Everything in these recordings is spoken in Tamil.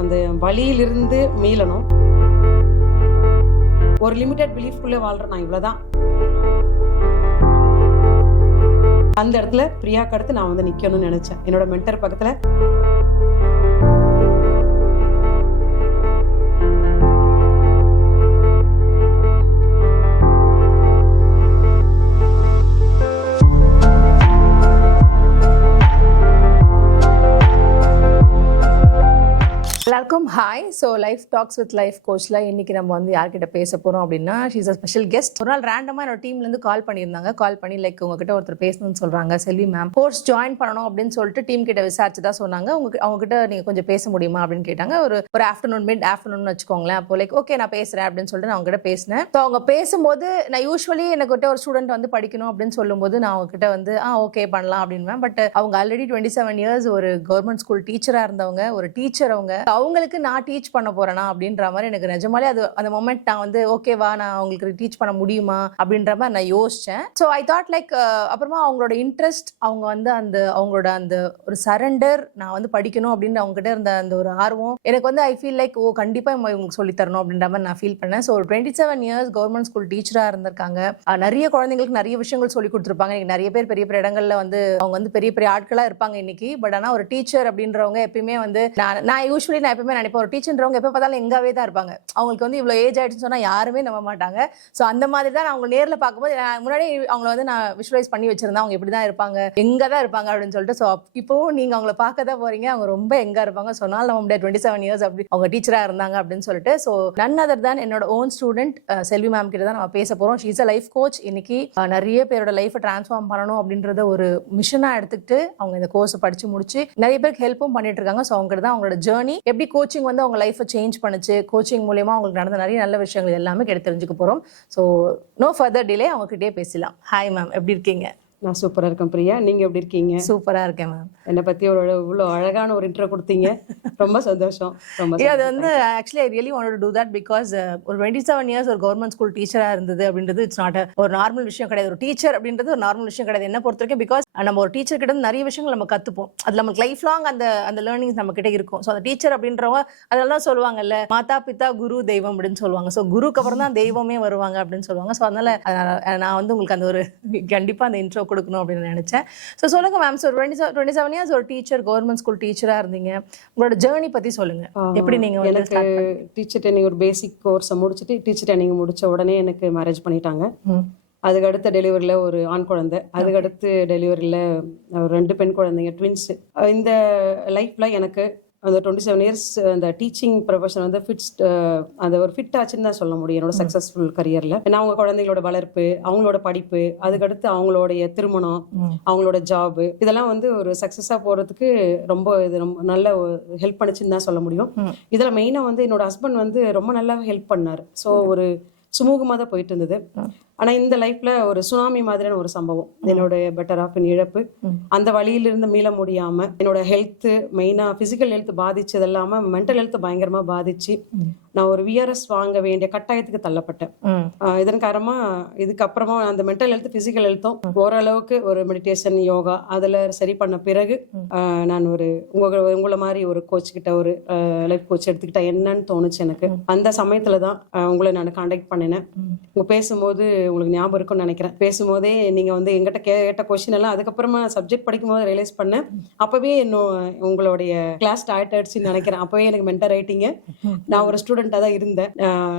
அந்த வலியிலிருந்து மீளணும். ஒரு லிமிட்டட் பிலீஃப்குள்ளே வாழ்றேன் நான், இவ்வளவுதான். அந்த இடத்துல பிரியாக்கு அடுத்து நான் வந்து நிக்கணும்னு நினைச்சேன். என்னோட மென்டர் பக்கத்துல எல்லாருக்கும் hi. So life talks with life கோச்சில் இன்னைக்கு நம்ம வந்து யார்கிட்ட பேச போகிறோம் அப்படின்னா, ஷீஸ் அ ஸ்பெஷல் கெஸ்ட். ஒரு நாள் ரேண்டமாக என்னோட டீம்லேருந்து கால் பண்ணியிருந்தாங்க. கால் பண்ணி லைக் உங்ககிட்ட ஒருத்தர் பேசணும்னு சொல்கிறாங்க, செல்வி மேம் கோர்ஸ் ஜாயின் பண்ணணும் அப்படின்னு சொல்லிட்டு டீம் கிட்ட விசாரிச்சு தான் சொன்னாங்க. அவங்ககிட்ட நீங்கள் கொஞ்சம் பேச முடியுமா அப்படின்னு கேட்டாங்க. ஒரு ஆஃப்டர்நூன் மிட் ஆஃப்டர்நூன் வச்சுக்கோங்களேன். அப்போ லைக் ஓகே நான் பேசுகிறேன் அப்படின்னு சொல்லிட்டு நான் அவங்ககிட்ட பேசினேன். ஸோ அவங்க பேசும்போது நான் யூஸ்வலி எனக்கிட்ட ஒரு ஸ்டூடெண்ட் வந்து படிக்கணும் அப்படின்னு சொல்லும்போது நான் அவங்ககிட்ட வந்து ஓகே பண்ணலாம் அப்படின்னு. பட் அவங்க ஆல்ரெடி 27 இயர்ஸ் ஒரு கவர்மெண்ட் ஸ்கூல் டீச்சராக இருந்தவங்க, ஒரு டீச்சர். அவங்களுக்கு நான் டீச் பண்ண போறேனா அப்படின்ற மாதிரி எனக்கு நிஜமாலே அது அந்த மொமெண்ட் நான் வந்து ஓகேவா நான் அவங்களுக்கு டீச் பண்ண முடியுமா அப்படின்ற மாதிரி நான் யோசிச்சேன். ஸோ ஐ தாட் லைக் அப்புறமா அவங்களோட இன்ட்ரெஸ்ட், அவங்க வந்து அவங்களோட அந்த ஒரு சரண்டர், நான் வந்து படிக்கணும் அப்படின்னு அவங்க கிட்ட இருந்த அந்த ஒரு ஆர்வம் எனக்கு வந்து ஐ ஃபீல் லைக் கண்டிப்பா இவங்களுக்கு சொல்லி தரணும் அப்படின்ற மாதிரி நான் ஃபீல் பண்ணேன். ஸோ 27 இயர்ஸ் கவர்மெண்ட் ஸ்கூல் டீச்சரா இருந்திருக்காங்க. நிறைய குழந்தைங்களுக்கு நிறைய விஷயங்கள் சொல்லி கொடுத்துருப்பாங்க. எனக்கு நிறைய பேர் பெரிய பெரிய இடங்கள்ல வந்து அவங்க வந்து பெரிய பெரிய ஆட்களா இருப்பாங்க இன்னைக்கு. பட் ஆனா ஒரு டீச்சர் அப்படின்றவங்க எப்பயுமே வந்து நான் யூஸ்வலி நான் எப்பவுமே நினைப்பேன், ஒரு டீச்சர்ன்றவங்க எப்போ பார்த்தாலும் எங்காவே தான் இருப்பாங்க. அவங்களுக்கு வந்து இவ்வளோ ஏஜ் ஆயிடுச்சுன்னு சொன்னால் யாருமே நம்ப மாட்டாங்க. ஸோ அந்த மாதிரி தான் நான் அவங்க நேரில் பார்க்கும்போது முன்னாடி அவங்கள வந்து நான் விஷுவலைஸ் பண்ணி வச்சிருந்தேன். அவங்க எப்படி தான் இருப்பாங்க, எங்கே தான் இருப்பாங்க அப்படின்னு சொல்லிட்டு. ஸோ இப்போவும் நீங்கள் அவங்கள பார்க்க தான் போறீங்க, அவங்க ரொம்ப எங்கே இருப்பாங்க. சொன்னால் நம்ம முடியாது 27 இயர்ஸ் அப்படி அவங்க டீச்சராக இருந்தாங்க அப்படின்னு சொல்லிட்டு. ஸோ நன் அதர் தான் என்னோட ஓன் ஸ்டூடெண்ட் செல்வி மேம் கிட்ட தான் நம்ம பேச போகிறோம். She is a life coach. இன்னைக்கு நிறைய பேரோட லைஃபை டிரான்ஸ்ஃபார்ம் பண்ணணும் அப்படின்றத ஒரு மிஷனாக எடுத்துக்கிட்டு அவங்க இந்த கோர்ஸை படித்து முடிச்சு நிறைய பேருக்கு ஹெல்ப்பும் பண்ணிட்டு இருக்காங்க. ஸோ அவங்க தான் அவங்களோட ஜேர்னி, எப்படி கோச்சிங் வந்து அவங்க லைஃப்பை சேஞ்ச் பண்ணுச்சு, கோச்சிங் மூலமா அவங்களுக்கு நடந்த நிறைய நல்ல விஷயங்கள் எல்லாமே கேட்டு தெரிஞ்சுக்க போறோம். ஸோ நோ ஃபர்தர் டிலே, அவங்க கிட்டே பேசலாம். ஹாய் மேம், எப்படி இருக்கீங்க? நான் சூப்பரா இருக்கேன் பிரியா, நீங்க எப்படி இருக்கீங்க? சூப்பரா இருக்கேன் மேம். என்னை பத்தி இவ்வளோ அழகான ஒரு இன்ட்ரோ கொடுத்தீங்க, ரொம்ப சந்தோஷம். அது வந்து actually I really wanted to to that because ஒரு 27 இயர்ஸ் ஒரு கவர்மெண்ட் ஸ்கூல் டீச்சரா இருந்தது அப்படின்றது இட்ஸ் நாட் ஒரு நார்மல் விஷயம் கிடையாது. ஒரு டீச்சர் அப்படின்றது ஒரு நார்மல் விஷயம் கிடையாது என்ன பொறுத்த வரைக்கும். பிகாஸ் நம்ம ஒரு டீச்சர் கிட்ட நிறைய விஷயங்கள் நம்ம கத்துப்போம். அது நமக்கு லைஃப் லாங் அந்த லேர்னிங்ஸ் நம்ம கிட்ட இருக்கும். ஸோ அந்த டீச்சர் அப்படின்றவங்க அதெல்லாம் சொல்லுவாங்கல்ல, மாதா பிதா குரு தெய்வம் அப்படின்னு சொல்லுவாங்க. ஸோ குருக்கு அப்புறம் தான் தெய்வமே வருவாங்க அப்படின்னு சொல்லுவாங்க. ஸோ அதனால நான் வந்து உங்களுக்கு அந்த ஒரு கண்டிப்பா அந்த இன்ட்ரோ கொடுக்கணும் அப்படின்னு நினைச்சேன். ஸோ சொல்லுங்க மேம், ஸோ 27 இயர்ஸ் ஒரு டீச்சர், கவர்மெண்ட் ஸ்கூல் டீச்சரா இருந்தீங்க. உங்களோட ஜேர்னி பத்தி சொல்லுங்க. எப்படி நீங்க வந்து எனக்கு டீச்சர் ட்ரைனிங் ஒரு பேசிக் கோர்ஸை முடிச்சுட்டு டீச்சர் ட்ரைனிங் முடிச்ச உடனே எனக்கு மேரேஜ் பண்ணிட்டாங்க. அதுக்கு அடுத்த டெலிவரியில் ஒரு ஆண் குழந்தை, அதுக்கு அடுத்து டெலிவரியில் 2 பெண் குழந்தைங்க, ட்வின்ஸ். இந்த லைஃப்ல எனக்கு அந்த 27 இயர்ஸ் அந்த டீச்சிங் ப்ரொஃபஷன் வந்து அந்த ஒரு ஃபிட் ஆச்சுன்னு தான் சொல்ல முடியும் என்னோட சக்ஸஸ்ஃபுல் கரியரில். ஏன்னா அவங்க குழந்தைங்களோட வளர்ப்பு, அவங்களோட படிப்பு, அதுக்கடுத்து அவங்களுடைய திருமணம், அவங்களோட ஜாப், இதெல்லாம் வந்து ஒரு சக்ஸஸாக போகிறதுக்கு இது ரொம்ப நல்ல ஹெல்ப் பண்ணுச்சுன்னு தான் சொல்ல முடியும். இதில் மெயினாக வந்து என்னோட ஹஸ்பண்ட் வந்து ரொம்ப நல்லா ஹெல்ப் பண்ணார். ஸோ ஒரு சுமூகமாக தான் போயிட்டு இருந்தது. ஆனா இந்த லைஃப்ல ஒரு சுனாமி மாதிரியான ஒரு சம்பவம், என்னோட பெட்டர் ஆஃப் இழப்பு, அந்த வழியிலிருந்து மீள முடியாம என்னோட ஹெல்த், மெயினா பிசிக்கல் ஹெல்த் பாதிச்சது இல்லாம மென்டல் ஹெல்த் பயங்கரமா பாதிச்சு நான் ஒரு விஆர்எஸ் வாங்க வேண்டிய கட்டாயத்துக்கு தள்ளப்பட்டேன். இதன் காரணமா இதுக்கப்புறமா அந்த மென்டல் ஹெல்த் பிசிக்கல் ஹெல்த்தும் ஓரளவுக்கு ஒரு மெடிடேஷன், யோகா அதுல சரி பண்ண பிறகு நான் உங்களை மாதிரி ஒரு கோச் கிட்ட, ஒரு லைஃப் கோச் எடுத்துக்கிட்டா என்னன்னு தோணுச்சு எனக்கு. அந்த சமயத்துலதான் உங்களை நான் கான்டாக்ட் பண்ணினேன். உங்க பேசும்போது உங்களுக்கு ஞாபகம் இருக்கும்னு நினைக்கிறேன், பேசும்போதே நீங்க வந்து எங்கிட்ட கேட்ட கொஸ்டின் எல்லாம் அதுக்கப்புறமா சப்ஜெக்ட் படிக்கும் போது ரியலைஸ் பண்ணேன். அப்பவே இன்னும் உங்களுடைய கிளாஸ் ஸ்டார்ட் ஆயிடுச்சுன்னு நினைக்கிறேன். அப்பவே எனக்கு மென்டர் ஆயிட்டீங்க. நான் ஒரு ஸ்டூடெண்டா தான் இருந்தேன்.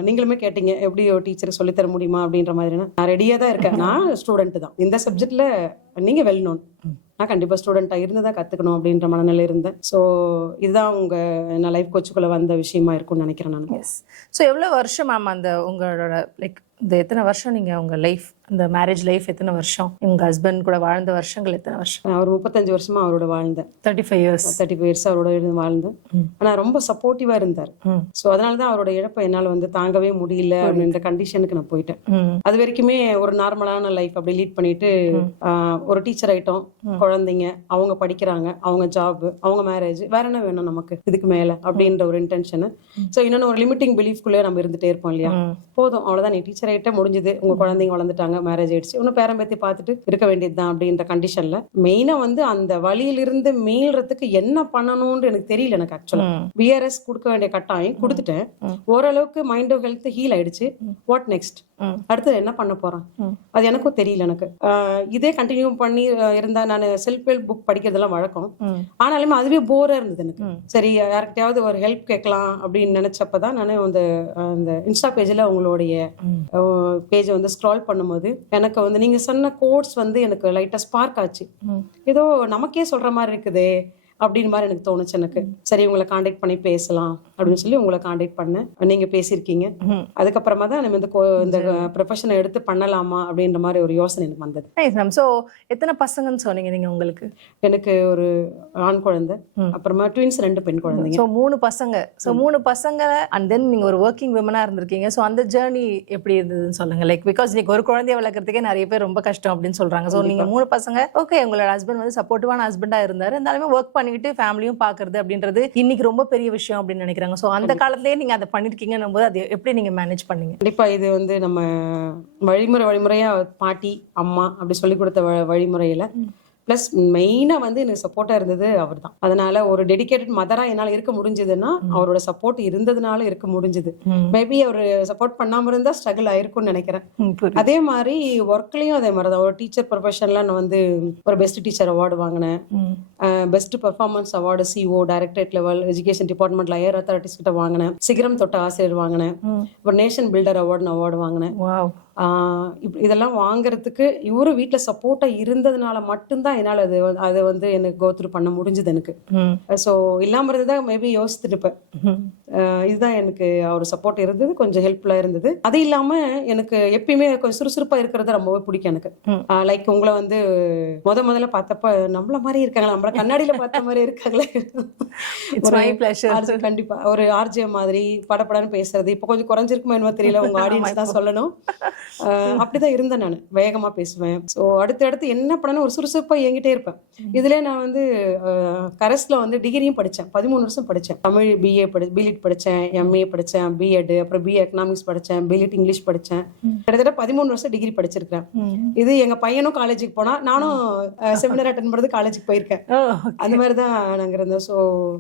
நீங்களுமே கேட்டீங்க எப்படி ஒரு டீச்சர் சொல்லி தர முடியுமா அப்படின்ற மாதிரி. நான் ரெடியா தான் இருக்கேன். நான் ஸ்டூடெண்ட் தான் இந்த சப்ஜெக்ட்ல, நீங்க வெல் நோன். நான் கண்டிப்பா ஸ்டூடெண்டா இருந்துதான் கத்துக்கணும் அப்படின்ற மனநிலை இருந்தேன். ஸோ இதுதான் நான் லைஃப் கோச்சுக்குள்ள வந்த விஷயமா இருக்கும்னு நினைக்கிறேன் நான். ஸோ எவ்வளவு வருஷம் மேம் அந்த உங்களோட லைக் இந்த எத்தனை வருஷம் நீங்க உங்க லைஃப், இந்த மேரேஜ் லைஃப் எத்தனை வருஷம், உங்க ஹஸ்பண்ட் கூட வாழ்ந்த வருஷங்கள் எத்தனை வருஷம்? ஒரு 35 வருஷமா அவரோட வாழ்ந்தேன். 35 இயர்ஸ் அவரோட இருந்து வாழ்ந்தேன். ஆனா ரொம்ப சப்போர்ட்டிவா இருந்தார். சோ அதனாலதான் அவரோட இழப்பை என்னால வந்து தாங்கவே முடியல அப்படின்ற கண்டிஷனுக்கு நான் போயிட்டேன். அது வரைக்குமே ஒரு நார்மலான லைஃப் அப்படி லீட் பண்ணிட்டு ஒரு டீச்சர் ஆயிட்டோம். குழந்தைங்க அவங்க படிக்கிறாங்க, அவங்க ஜாப், அவங்க மேரேஜ், வேற என்ன வேணும் நமக்கு இதுக்கு மேல அப்படின்ற ஒரு இன்டென்ஷன். சோ இன்னொன்னு ஒரு லிமிட்டிங் பிலீஃப்குள்ளே நம்ம இருந்துட்டே இருப்போம் இல்லையா. போதும் அவ்வளவுதான், நீ டீச்சர் ஆயிட்ட முடிஞ்சது, உங்க குழந்தைங்க வளர்ந்துட்டாங்க, மேரேஜ் ஆயிடுச்சு, இன்னும் பேரம்பேத்தி பார்த்துட்டு இருக்க வேண்டியதுதான் அப்படின்ற கண்டிஷன்ல மெயினா வந்து அந்த வழியிலிருந்து மீள்றதுக்கு என்ன பண்ணணும்னு எனக்கு தெரியல. எனக்கு ஆக்சுவலா பிஆர்எஸ் கொடுக்க வேண்டிய கட்டாயம் கொடுத்துட்டேன். ஓரளவுக்கு மைண்ட் ஹெல்த் ஹீல் ஆயிடுச்சு. வாட் நெக்ஸ்ட், அடுத்து என்ன பண்ண போறேன் அது எனக்கும் தெரியல. எனக்கு இதே கண்டினியூ பண்ணி இருந்தா, நான் செல்ஃப் ஹெல்ப் புக் படிக்கிறதெல்லாம் வழக்கம், ஆனாலுமே அதுவே போரா இருந்தது எனக்கு. சரி யார்கிட்டயாவது ஒரு ஹெல்ப் கேட்கலாம் அப்படின்னு நினைச்சப்பதான் நான் அந்த இன்ஸ்டா பேஜ்ல உங்களுடைய பேஜை வந்து ஸ்க்ரால் பண்ணும்போது எனக்கு வந்து நீங்க சொன்ன கோட்ஸ் வந்து எனக்கு லைட்டா ஸ்பார்க் ஆச்சு. ஏதோ நமக்கே சொல்ற மாதிரி இருக்குதே அப்படின்னு மாதிரி எனக்கு தோணுச்சு. எனக்கு சரி உங்களை கான்டாக்ட் பண்ணி பேசலாம் அப்படின்னு சொல்லி உங்களை கான்டாக்ட் பண்ணேன். நீங்க பேசியிருக்கீங்க. அதுக்கப்புறமா தான் நம்ம இந்த ப்ரொஃபஷனை எடுத்து பண்ணலாமா அப்படின்ற மாதிரி ஒரு யோசனை எனக்கு வந்தது. ஸோ எத்தனை பசங்கன்னு சொன்னீங்க நீங்க? உங்களுக்கு எனக்கு ஒரு ஆண் குழந்தை, அப்புறமா ட்வின்ஸ் 2 பெண் குழந்தைங்க. ஸோ 3 பசங்க. ஸோ 3 பசங்க அண்ட் தென் நீங்க ஒரு ஒர்க்கிங் விமனா இருந்திருக்கீங்க. ஸோ அந்த ஜேர்னி எப்படி இருந்ததுன்னு சொல்லுங்க. லைக் பிகாஸ் நீங்க ஒரு குழந்தைய வளர்க்கறதுக்கே நிறைய பேர் ரொம்ப கஷ்டம் அப்படின்னு சொல்றாங்க. ஸோ நீங்க 3 பசங்க, ஓகே உங்களோட ஹஸ்பண்ட் வந்து சப்போர்ட்டிவான ஹஸ்பண்டா இருந்தாரு, இருந்தாலுமே ஒர்க் பண்ணிட்டு ஃபேமிலியும் பாக்குறது அப்படின்றது இன்னைக்கு ரொம்ப பெரிய விஷயம் அப்படின்னு நினைக்கிறாங்க. ஸோ அந்த காலத்திலேயே நீங்க அதை பண்ணிருக்கீங்கன்னும் போது அது எப்படி நீங்க மேனேஜ் பண்ணீங்க? கண்டிப்பா இது வந்து நம்ம வழிமுறையா பாட்டி அம்மா அப்படி சொல்லி கொடுத்த வழிமுறையில பிளஸ் மெயினா வந்து எனக்கு சப்போர்ட்டா இருந்தது அவர் தான். அதனால ஒரு டெடிகேட்டட் மதரா என்னால இருக்க முடிஞ்சதுன்னா அவரோட சப்போர்ட் இருந்ததுனால இருக்க முடிஞ்சது. மேபி அவர் சப்போர்ட் பண்ணாம இருந்தா ஸ்ட்ரகிள் ஆயிருக்கும்னு நினைக்கிறேன். அதே மாதிரி ஒர்க்லயும் அதே மாதிரி தான். ஒரு டீச்சர் ப்ரொஃபஷன்ல நான் வந்து ஒரு பெஸ்ட் டீச்சர் அவார்டு வாங்கினேன், best performance award CEO directorate level education டிபார்ட்மெண்ட்ல ஹையர் அத்தாரிட்டிஸ் கிட்ட வாங்கினேன், சிகரம் தொட்ட ஆசிரியர் வாங்கினேன், ஒரு நேஷன் பில்டர் அவார்டு வாங்கினேன். இதெல்லாம் வாங்குறதுக்கு இவரு வீட்டுல சப்போர்ட்டா இருந்ததுனால மட்டும்தான் என்னால அது வந்து எனக்கு கோத்ரூ பண்ண முடிஞ்சது எனக்கு. சோ இல்லாம இருந்ததா மேபி யோசிச்சுட்டு இருப்பேன். இதுதான் எனக்கு அவர் சப்போர்ட் இருந்தது, கொஞ்சம் ஹெல்ப்ஃபுல்லா இருந்தது. அது இல்லாம எனக்கு எப்பயுமே கொஞ்சம் சுறுசுறுப்பா இருக்கிறது ரொம்பவே பிடிக்கும் எனக்கு. லைக் உங்களை வந்து முதல்ல பார்த்தப்ப நம்மள மாதிரி இருக்காங்களா, நம்மள கண்ணாடியில பார்த்த மாதிரி இருக்காங்களே, கண்டிப்பா ஒரு ஆர்ஜே மாதிரி படப்படன்னு பேசுறது இப்ப கொஞ்சம் குறைஞ்சிருக்குமா என்னமோ தெரியல, உங்க ஆடியன்ஸ் தான் சொல்லணும். அப்படிதான் இருந்தேன் நான், வேகமா பேசுவேன். ஸோ அடுத்தடுத்து என்ன பண்ணணும் ஒரு சுறுசுறுப்பா இயங்கிட்டே இருப்பேன். இதுல நான் வந்து கரஸ்ல வந்து டிகிரியும் படித்தேன், 13 வருஷம் படித்தேன். தமிழ் பிஏ பிலிட் படித்தேன், எம்ஏ படித்தேன், பிஎட், அப்புறம் பிஏ எக்கனாமிக்ஸ் படித்தேன், பிலிட் இங்கிலீஷ் படித்தேன். கிட்டத்தட்ட 13 வருஷம் டிகிரி படிச்சிருக்கேன். இது எங்க பையனும் காலேஜுக்கு போனா, நானும் செமினார் அட்டன் பண்ணுறது காலேஜுக்கு போயிருக்கேன். அந்த மாதிரி தான் நாங்க இருந்தோம். ஸோ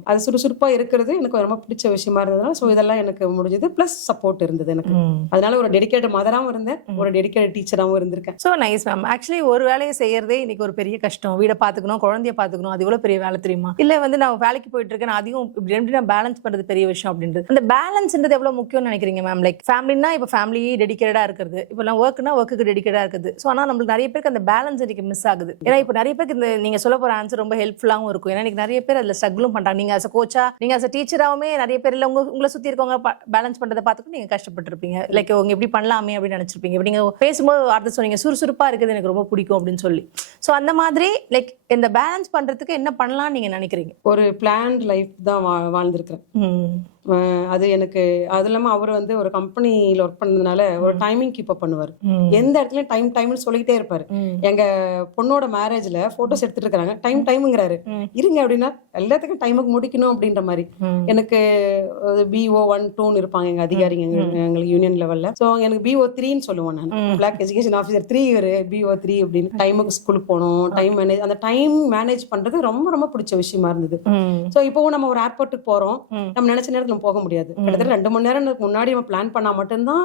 அது சுறுசுறுப்பா இருக்கிறது எனக்கு ரொம்ப பிடிச்ச விஷயமா இருந்ததுனால ஸோ இதெல்லாம் எனக்கு முடிஞ்சது. பிளஸ் சப்போர்ட் இருந்தது எனக்கு. அதனால ஒரு டெடிகேட்டட் மதராகவும் இருந்தேன், ஒரு டெடிகேட்டட் டீச்சராகவும் இருந்திருக்கேன். So nice ma'am. ஆக்சுவலி ஒரு வேலையை செய்யறதே இன்னைக்கு ஒரு பெரிய கஷ்டம். வீடை பார்த்துக்கணும், குழந்தைய பார்த்துக்கணும், அது இவ்வளோ பெரிய வேலை தெரியுமா? இல்லை வந்து நான் வேலைக்கு போயிட்டு இருக்கேன், அதையும் இப்படி எப்படி நான் பேலன்ஸ் பண்ணுறது பெரிய விஷயம் அப்படின்றது. அந்த பேலன்ஸ்ன்றது எவ்வளோ முக்கியம்னு நினைக்கிறீங்க மேம்? லைக் ஃபேமிலினா இப்போ ஃபேமிலி டெடிகேட்டடாக இருக்கிறது, இப்போ நான் ஒர்க்குனா ஒர்க்குக்கு டெடிகேட்டாக இருக்குது. ஸோ ஆனால் நம்மளுக்கு நிறைய பேருக்கு அந்த பேலன்ஸ் இன்னைக்கு மிஸ் ஆகுது. ஏன்னா இப்போ நிறைய பேருக்கு இந்த நீங்கள் சொல்ல போகிற ஆன்சர் ரொம்ப ஹெல்ப்ஃபுல்லாகவும் இருக்கும். ஏன்னா இன்னைக்கு நிறைய பேர் அதில் ஸ்ட்ரகிளும் பண்ணுறாங்க. நீங்கள் அஸ் கோச்சா, நீங்கள் அஸ் டீச்சராகவுமே நிறைய பேர் இல்லை உங்களை சுற்றி இருக்கவங்க பேலன்ஸ் பண்ணுறதை பார்த்துட்டு நீங்கள் கஷ்டப்பட்டுருப்பீங்க. லைக் உங்க எப்படி பண்ணலாமே அப்படின்னு நினச்சிருப்பீங்க. இப்படி நீங்கள் பேசும்போது வார்த்தை சொன்னீங்க, சுறுசுறுப்பா இருக்குது எனக்கு ரொம்ப பிடிக்கும் அப்படின்னு சொல்லி. ஸோ அந்த மாதிரி லைக் இந்த பேலன்ஸ் பண்றதுக்கு என்ன பண்ணலாம்னு நீங்க நினைக்கிறீங்க? ஒரு பிளான்ட் லைஃப் தான் வாழ்ந்திருக்கிறேன். அது எனக்கு அது இல்லாம அவர் வந்து ஒரு கம்பெனில ஒர்க் பண்ணதுனால ஒரு டைமிங் கீப் அப் பண்ணுவார். எந்த இடத்துலயும் டைம்னு சொல்லிக்கிட்டே இருப்பாரு. எங்க பொண்ணோட மேரேஜ்ல போட்டோஸ் எடுத்துட்டு இருக்காங்க, டைம்ங்கிறாரு. இருங்க அப்படின்னா எல்லாத்துக்கும் டைமுக்கு முடிக்கணும் அப்படின்ற மாதிரி. எனக்கு BO 1 2 இருப்பாங்க எங்க அதிகாரிங்க எங்களுக்கு யூனியன் லெவல்ல. ஸோ எனக்கு BO 3ன்னு சொல்லுவேன் நான், பிளாக் எஜுகேஷன் ஆஃபீஸர் 3 ஒரு BO 3 அப்படின்னு. டைமுக்கு ஸ்கூலுக்கு போகணும், டைம் மேனேஜ், அந்த டைம் மேனேஜ் பண்றது ரொம்ப ரொம்ப பிடிச்ச விஷயமா இருந்தது. ஸோ இப்போவும் நம்ம ஒரு ஏர்போர்ட்டுக்கு போறோம், நம்ம நினைச்ச நேரத்துல போக முடியாது. கிட்டத்தட்ட 2 மணி நேரம் முன்னாடி நம்ம பிளான் பண்ணா மட்டும்தான்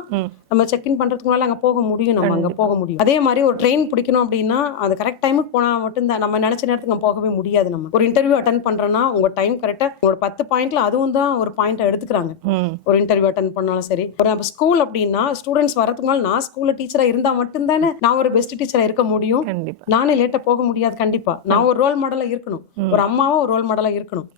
நம்ம செக் இன் பண்றதுக்கு முன்னால அங்க போக முடியும், நம்ம அங்க போக முடியும். அதே மாதிரி ஒரு ட்ரெயின் பிடிக்கணும் அப்படின்னா அது கரெக்ட் டைமுக்கு போனா மட்டும்தான், நம்ம நினைச்ச நேரத்துக்கு நம்ம போகவே முடியாது. நம்ம ஒரு இன்டர்வியூ அட்டன் பண்றோம்னா உங்க டைம் கரெக்டா உங்களோட 10 பாயிண்ட்ல அதுவும் தான் ஒரு பாயிண்ட் எடுத்துக்கிறாங்க. ஒரு இன்டர்வியூ அட்டன் பண்ணாலும் சரி, ஒரு நம்ம ஸ்கூல் அப்படின்னா ஸ்டூடெண்ட்ஸ் வரதுக்கு முன்னால நான் ஸ்கூல்ல டீச்சரா இருந்தா மட்டும்தானே நான் ஒரு பெஸ்ட் டீச்சரா இருக்க முடியும். நானே லேட்டா போக முடியாது. கண்டிப்பா நான் ஒரு ரோல் மாடலா இருக்கணும், ஒரு அம்மாவா ஒரு ரோல் மாடலா இருக்கணும்,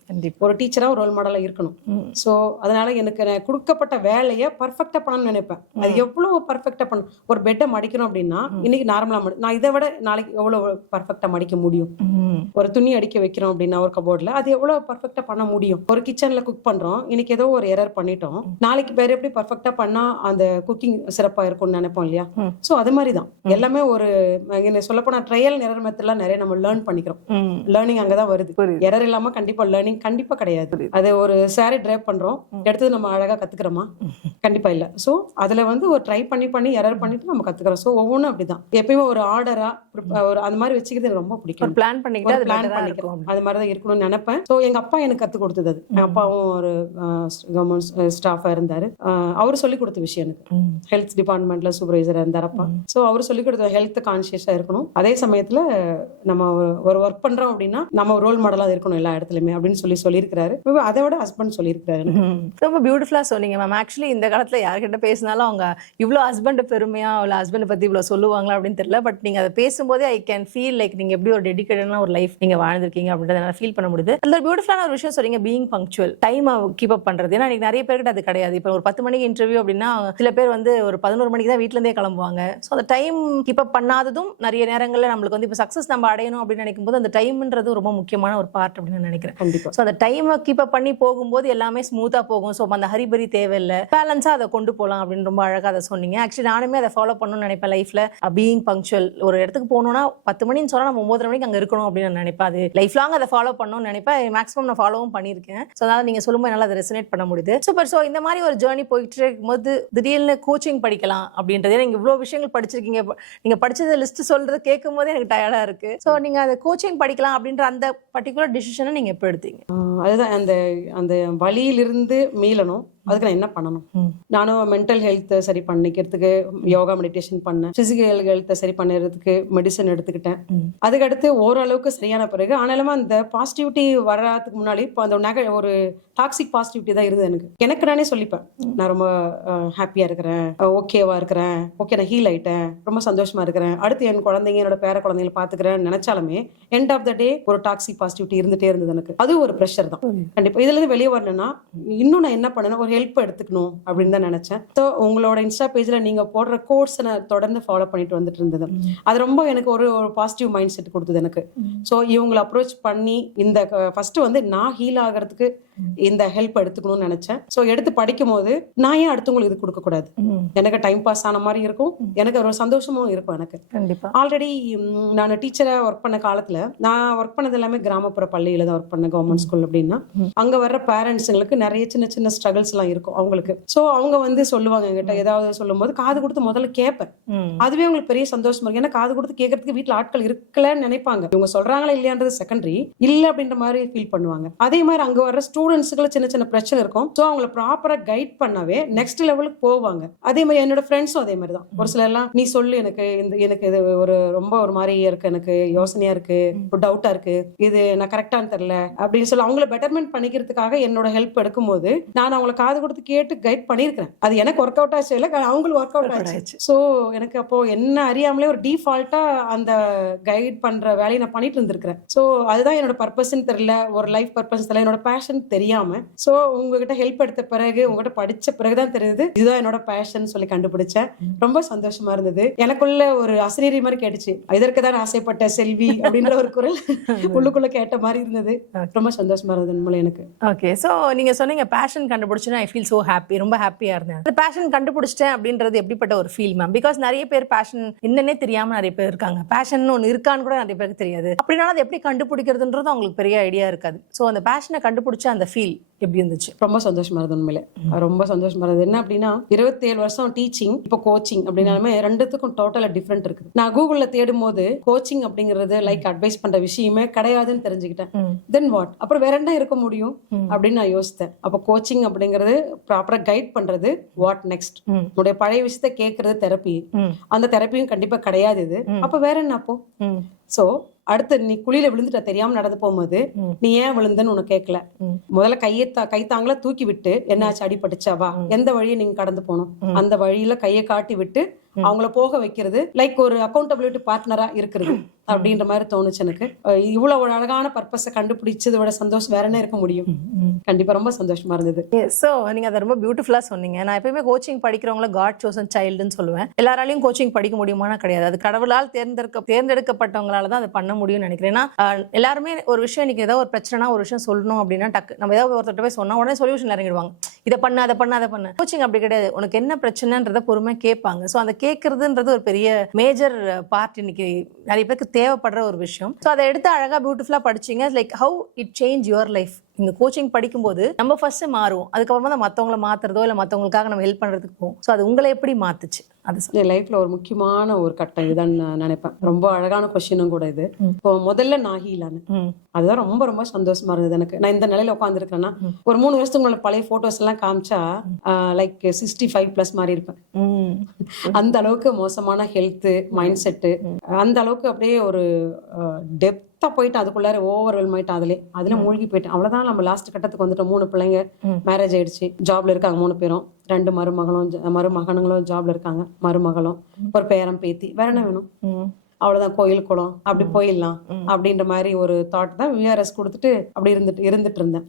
ஒரு டீச்சரா ஒரு ரோல் மாடலா இருக்கணும். சோ அதனால எனக்கு கொடுக்கப்பட்ட வேலையை பர்ஃபெக்டா பண்ணணும்னு நினைப்பேன். அது எவ்வளவு பர்ஃபெக்டா பண்ணணும். ஒரு பெட்டை மடிக்கணும் அப்படின்னா இன்னைக்கு நார்மலா நான் இதை விட நாளைக்கு எவ்வளவு பர்ஃபெக்டா மடிக்க முடியும். ஒரு துணி அடிக்க படிக்க வைக்கிறோம் அப்படின்னா ஒரு கபோர்ட்ல அது எவ்வளவு பர்ஃபெக்டா பண்ண முடியும்? ஒரு கிச்சன்ல குக் பண்றோம், இன்னைக்கு ஏதோ ஒரு எரர் பண்ணிட்டோம், நாளைக்கு வேற எப்படி பர்ஃபெக்டா பண்ணா அந்த குக்கிங் சிறப்பா இருக்கும்னு நினைப்போம் இல்லையா? சோ அது மாதிரிதான் எல்லாமே ஒரு என்ன சொல்ல போனா ட்ரையல் எரர் மெத்தட்லாம் நிறைய நம்ம லேர்ன் பண்ணிக்கிறோம். லேர்னிங் அங்கதான் வருது. எரர் இல்லாம கண்டிப்பா லேர்னிங் கண்டிப்பா கிடையாது. அது ஒரு சாரி டிரைப் பண்றோம், எடுத்து நம்ம அழகா கத்துக்கிறோமா? கண்டிப்பா இல்ல. சோ அதுல வந்து ஒரு ட்ரை பண்ணி எரர் பண்ணிட்டு நம்ம கத்துக்கிறோம். சோ ஒவ்வொன்றும் அப்படிதான். எப்பயுமே ஒரு ஆர்டரா ஒரு அந்த மாதிரி வச்சுக்கிறது எனக்கு ரொம்ப பிடிக்கும். பிளான் பண்ணிக்கிறோம், அது மாதிரிதான் இருக்கணும்னு நினைப்பேன். சோ எங்க அப்பா எனக்கு கத்து கொடுத்தது அது. எங்க அப்பாவும் ஒரு கவர்மெண்ட் ஸ்டாஃபா இருந்தாரு. அவரு சொல்லி கொடுத்த விஷயம் எனக்கு. ஹெல்த் டிபார்ட்மெண்ட்ல சூப்பர்வைசரா இருந்தார் அப்பா. சோ அவரு சொல்லி கொடுத்த ஹெல்த் கான்சியஸா இருக்கணும், அதே சமயத்துல நம்ம ஒரு ஒர்க் பண்றோம் அப்படின்னா நம்ம ரோல் மாடலா இருக்கணும் எல்லா இடத்துலயுமே அப்படின்னு சொல்லியிருக்கிறாரு. அதை விட ஹஸ்பண்ட் சொல்லியிருக்கிறாரு. ரொம்ப பியூட்டிஃபுல்லா சொன்னீங்க மேம். ஆக்சுவலி இந்த காலத்துல யார்கிட்ட பேசினாலும் அவங்க இவ்வளவு ஹஸ்பண்ட் பெருமையா ஹஸ்பண்ட் பத்தி இவ்வளவு சொல்லுவாங்களா அப்படின்னு தெரியல. பட் நீங்க அதை பேசும்போதே ஐ கேன் ஃபீல் லைக் நீங்க எப்படி ஒரு டெடிகேட்டடான ஒரு லைஃப் நீங்க வாழ்ந்திருக்கீங்க அப்படின்றத ஃபீல் பண்ண முடியுது. அதுல பியூட்டிஃபுல்லான ஒரு விஷயம் சொல்றீங்க, being punctual, time keep up பண்றது. ஏன்னா இன்னைக்கு நிறைய பேர்கிட்ட அது கிடையாது. இப்போ ஒரு 10 மணிக்கு இன்டர்வியூ அப்படின்னா சில பேர் வந்து ஒரு 11 மணிக்கு தான் வீட்டுல இருந்தே கிளம்புவாங்க. ஸோ அந்த டைம் கீப் அப் பண்ணாததும் நிறைய நேரங்களில் நம்மளுக்கு வந்து இப்போ சக்சஸ் நம்ம அடையணும் அப்படின்னு நினைக்கும் போது அந்த டைம்ன்றது ரொம்ப முக்கியமான ஒரு பார்ட் அப்படின்னு நான் நினைக்கிறேன். கண்டிப்பா. ஸோ அந்த டைமை கீப் அப் பண்ணி போகும்போது எல்லாமே ஸ்மூத்தா போகும். ஸோ அந்த ஹரிபரி தேவையில்லை, பேலன்ஸா அதை கொண்டு போகலாம் அப்படின்னு ரொம்ப அழகா அதை சொன்னீங்க. ஆக்சுவலி நானுமே அதை ஃபாலோ பண்ணணும்னு நினைப்பேன் லைஃப்ல. பீயிங் பங்க்சுவல், ஒரு இடத்துக்கு போகணும்னா 10 மணின்னு சொன்னா நம்ம 9:30 மணிக்கு அங்கே இருக்கணும் அப்படின்னு நான் நினைப்பேன். அது லைஃப் லாங் அதை ஃபாலோ பண்ணணும்னு நினைப்பேன். மேக்ஸிமம் நான் ஃபாலோவும் பண்ணியிருக்கேன். ஸோ அதனால நீங்க சொல்லும்போது என்னால் அதை ரெசனேட் பண்ண முடியுது. சூப்பர். ஸோ இந்த மாதிரி ஒரு ஜேர்னி போயிட்டு இருக்கும்போது திடீர்னு கோச்சிங் படிக்கலாம் அப்படின்றது, நீங்க இவ்வளோ விஷயங்கள் படிச்சிருக்கீங்க, நீங்க படிச்சத லிஸ்ட் சொல்றது கேட்கும் போதே எனக்கு டயர்டா இருக்கு. ஸோ நீங்க அதை கோச்சிங் படிக்கலாம் அப்படின்ற அந்த பர்டிகுலர் டிசிஷனை நீங்க எப்போ எடுத்தீங்க? அதுதான் அந்த அந்த வழியிலிருந்து மீளணும். அதுக்கு நான் என்ன பண்ணணும்? நானும் மென்டல் ஹெல்த் சரி பண்ணிக்கிறதுக்கு யோகா மெடிடேஷன் பண்ணேன், பிசிக்கல் ஹெல்த்தை சரி பண்ணுறதுக்கு மெடிசன் எடுத்துக்கிட்டேன். அதுக்கடுத்து ஓரளவுக்கு சரியான பிறகு ஆனாலும் அந்த பாசிட்டிவிட்டி வர்றதுக்கு முன்னாடி இப்போ அந்த ஒரு டாக்ஸிக் பாசிட்டிவிட்டி தான் இருந்தது. எனக்கு நானே சொல்லிப்பேன், நான் ரொம்ப ஹாப்பியா இருக்கிறேன், ஓகேவா இருக்கிறேன், ஓகே நான் ஹீல் ஆயிட்டேன், ரொம்ப சந்தோஷமா இருக்கிறேன், அடுத்து என் குழந்தைங்க என்னோட பேர குழந்தைங்களை பாத்துக்கிறேன்னு நினைச்சாலுமே எண்ட் ஆஃப் த டே ஒரு டாக்ஸிக் பாசிட்டிவிட்டி இருந்துட்டே இருந்தது எனக்கு. அது ஒரு ப்ரெஷர் தான். கண்டிப்பா இதுல இருந்து வெளியே வரணும்னா இன்னும் நான் என்ன பண்ணணும், ஒரு ஹெல்ப் எடுத்துக்கணும் அப்படின்னு தான் நினைச்சேன். ஸோ உங்களோட இன்ஸ்டா பேஜ்ல நீங்க போடுற கோர்ஸ் நான் தொடர்ந்து ஃபாலோ பண்ணிட்டு வந்துட்டு இருந்தது. அது ரொம்ப எனக்கு ஒரு பாசிட்டிவ் மைண்ட் செட் கொடுத்தது எனக்கு. ஸோ இவங்களை அப்ரோச் பண்ணி இந்த ஃபர்ஸ்ட் வந்து நான் ஹீல் ஆகிறதுக்கு இந்த ஹெல்ப் எடுத்துக்கணும்னு நினைச்சேன். ஸோ எடுத்து படிக்கும் போது நான் ஏன் அடுத்தவங்களுக்கு இது கொடுக்க கூடாது? எனக்கு டைம் பாஸ் ஆன மாதிரி இருக்கும், எனக்கு ஒரு சந்தோஷமும் இருக்கும். எனக்கு ஆல்ரெடி நான் டீச்சரா ஒர்க் பண்ண காலத்துல நான் ஒர்க் பண்ணது எல்லாமே கிராமப்புற பள்ளியில தான் ஒர்க் பண்ண, கவர்மெண்ட் ஸ்கூல் அப்படின்னா அங்க வர்ற பேரண்ட்ஸுங்களுக்கு நிறைய சின்ன சின்ன ஸ்ட்ரகிள்ஸ் எல்லாம் இருக்கும் அவங்களுக்கு. சோ அவங்க வந்து சொல்லுவாங்க என்கிட்ட, ஏதாவது சொல்லும் போது காது கொடுத்து முதல்ல கேட்பேன். அதுவே உங்களுக்கு பெரிய சந்தோஷமா இருக்கு. ஏன்னா காது கொடுத்து கேட்கறதுக்கு வீட்டுல ஆட்கள் இருக்கலன்னு நினைப்பாங்க. இவங்க சொல்றாங்களா இல்லையான்றது செகண்டரி, இல்ல அப்படின்ற மாதிரி ஃபீல் பண்ணுவாங்க. அதே மாதிரி அங்க வர்ற ஸ்டூடெண்ட்ஸுக்குள்ள சின்ன சின்ன பிரச்சனை இருக்கும். சோ அவங்களை ப்ராப்பரா கைட் பண்ணவே நெக்ஸ்ட் லெவலுக்கு போவாங்க. அதே மாதிரி என்னோட ஃப்ரெண்ட்ஸும் அதே மாதிரி தான். ஒரு சில எல்லாம் நீ சொல்லு, எனக்கு இது ஒரு ரொம்ப ஒரு மாதிரி இருக்கு, எனக்கு யோசனையா இருக்கு, ஒரு டவுட்டா இருக்கு, இது நான் கரெக்டானு தெரியல அப்படின்னு சொல்லி அவங்கள பெட்டர்மெண்ட் பண்ணிக்கிறதுக்காக என்னோட ஹெல்ப் எடுக்கும்போது நான் அவங்களை காது கொடுத்து கேட்டு கைட் பண்ணிருக்கேன். அது எனக்கு ஒர்க் அவுட் ஆச்சு இல்ல, அவங்களுக்கு ஒர்க் அவுட் ஆச்சு. சோ எனக்கு அப்போ என்ன அறியாமலே ஒரு டிஃபால்ட்டா அந்த கைட் பண்ற வேலையை நான் பண்ணிட்டு இருந்திருக்கிறேன். சோ அதுதான் என்னோட பர்பஸ்ன்னு தெரியல, ஒரு லைஃப் பர்பஸ் தெரியல, என்னோட பேஷன் தெரியாம. சோ உங்ககிட்ட ஹெல்ப் எடுத்த பிறகு, உங்ககிட்ட படிச்ச பிறகுதான் தெரியுது இதுதான் என்னோட பேஷன் சொல்லி கண்டுபிடிச்சேன். ரொம்ப சந்தோஷமா இருந்தது. எனக்குள்ள ஒரு அசரீரி மாதிரி கேட்டுச்சு, இதற்கு தான் ஆசைப்பட்ட செல்வி அப்படின்ற ஒரு குரல் உள்ளுக்குள்ள கேட்ட மாதிரி இருந்தது. ரொம்ப சந்தோஷமா இருந்தது உண்மையில எனக்கு. ஓகே. சோ நீங்க சொன்னீங்க பேஷன் கண்டுபிடிச்சுன்னா ஐ ஃபீல் சோ ஹாப்பி, ரொம்ப ஹாப்பியா இருந்தேன். அந்த பேஷன் கண்டுபிடிச்சிட்டேன் அப்படின்றது எப்படிப்பட்ட ஒரு ஃபீல் மேம்? பிகாஸ் நிறைய பேர் பேஷன் என்னன்னே தெரியாம நிறைய பேர் இருக்காங்க. பேஷன் ஒன்று இருக்கான்னு கூட நிறைய பேருக்கு தெரியாது. அப்படின்னா அது எப்படி கண்டுபிடிக்கிறதுன்றது அவங்களுக்கு பெரிய ஐடியா இருக்காது. சோ அந்த பேஷனை கண்டுபிடிச்ச அந்த ஃபீல் எப்படி இருந்துச்சு? ரொம்ப சந்தோஷமா இருந்தது உண்மையில, ரொம்ப சந்தோஷமா இருந்தது. என்ன அப்படின்னா 27 வருஷம் டீச்சிங், இப்போ கோச்சிங் அப்படின்னாலுமே ரெண்டுத்துக்கும் டோட்டலா டிஃபரெண்ட் இருக்குது. நான் கூகுள்ல தேடும் போது கோச்சிங் அப்படிங்கிறது லைக் அட்வைஸ் பண்ற விஷயமே கிடையாதுன்னு தெரிஞ்சுக்கிட்டேன். தென் வாட், அப்புறம் வேற என்ன இருக்க முடியும் அப்படின்னு நான் யோசித்தேன். அப்போ கோச்சிங் அப்படிங்கிறது ப்ராப்பரா கைட் பண்றது, வாட் நெக்ஸ்ட், உடைய பழைய விஷயத்த கேட்கறது தெரப்பி. அந்த தெரப்பியும் கண்டிப்பா கிடையாது இது. அப்ப வேற என்ன அப்போ? சோ அடுத்து நீ குழியில விழுந்துட்ட, தெரியாம நடந்து போகும்போது நீ ஏன் விழுந்தன்னு உனக்கு கேட்கல. முதல்ல கைத்தாங்களா தூக்கி விட்டு என்னாச்சு, அடிபட்டுச்சாவா, எந்த வழியை நீங்க கடந்து போகணும், அந்த வழியில கையை காட்டி விட்டு அவங்கள போக வைக்கிறது, லைக் ஒரு அக்கௌண்டபிலிட்டி பார்ட்னரா இருக்கிறது அப்படின்ற மாதிரி தோணுச்சு எனக்கு. இவ்வளவு ஒரு அழகான பர்பஸை கண்டுபிடிச்சதை விட சந்தோஷம் வேற என்ன இருக்க முடியும்? கண்டிப்பா ரொம்ப சந்தோஷமா இருந்தது. ஸோ நீங்க அதை ரொம்ப பியூட்டிஃபுல்லா சொன்னீங்க. நான் எப்பயுமே கோச்சிங் படிக்கிறவங்கள காட் சோசன் சைல்டுன்னு சொல்லுவேன். எல்லாராலையும் கோச்சிங் படிக்க முடியுமானா கிடையாது. அது கடவுளால் தேர்ந்தெடுக்கப்பட்டவங்களால தான் அதை பண்ண முடியும்னு நினைக்கிறேன். ஏன்னா எல்லாருமே ஒரு விஷயம் இன்னைக்கு ஏதாவது ஒரு பிரச்சனைனா ஒரு விஷயம் சொல்லணும் அப்படின்னா டக்கு நம்ம ஏதாவது ஒருத்தர் போய் சொன்னா உடனே சொல்யூஷன் இறங்கிடுவாங்க. இதை பண்ண அதை பண்ண அதை பண்ண. கோச்சிங் அப்படி கிடையாது. உனக்கு என்ன பிரச்சனைன்றத பொறுமையா கேட்பாங்க. ஸோ அந்த கேட்கறதுன்றது ஒரு பெரிய மேஜர் பார்ட் இன்னைக்கு நிறைய பேருக்கு தேவைப்படுற ஒரு விஷயம். ஸோ அதை எடுத்து அழகா பியூட்டிஃபுல்லா படிச்சீங்க. Like how it change your life. நீங்க கோச்சிங் படிக்கும்போது நம்ம ஃபர்ஸ்ட் மாறுவோம், அதுக்கப்புறமா தான் மற்றவங்களை மாத்துறதோ இல்லை மற்றவங்களுக்காக நம்ம ஹெல்ப் பண்றதுக்கு போகும். ஸோ அது உங்களை எப்படி மாத்துச்சு? அது என் லைஃப்ல ஒரு முக்கியமான ஒரு கட்டம் இதுதான் நான் நினைப்பேன். ரொம்ப அழகான கொஸ்டினும் கூட இது. இப்போ முதல்ல நான் ஹீலானு, அதுதான் ரொம்ப ரொம்ப சந்தோஷமா இருந்தது எனக்கு. நான் இந்த நிலையில உட்காந்துருக்கேன்னா ஒரு 3 வருஷத்துக்கு முன்னாடி பழைய போட்டோஸ் எல்லாம் காமிச்சா லைக் 65+ மாதிரி இருப்பேன். அந்த அளவுக்கு மோசமான ஹெல்த், மைண்ட் செட்டு, அந்த அளவுக்கு அப்படியே ஒரு டெப்தா போயிட்டு அதுக்குள்ளார ஓவர்வெல்ம் ஆயிட்டு அதுல மூழ்கி போயிட்டேன். அவ்வளவுதான். நம்ம லாஸ்ட் கட்டத்துக்கு வந்துட்டோம். 3 பிள்ளைங்க, மேரேஜ் ஆயிடுச்சு, ஜாப்ல இருக்காங்க 3 பேரும், 2 மருமகனுங்களும் ஜாப்ல இருக்காங்க, மருமகளும், ஒரு பேரம் பேத்தி, வேற என்ன வேணும்? அவ்வளவுதான். கோயில் குளம் அப்படி போயிடலாம் அப்படின்ற மாதிரி ஒரு தாட் தான் விஆர்எஸ் கொடுத்துட்டு அப்படி இருந்துட்டு இருந்தேன்.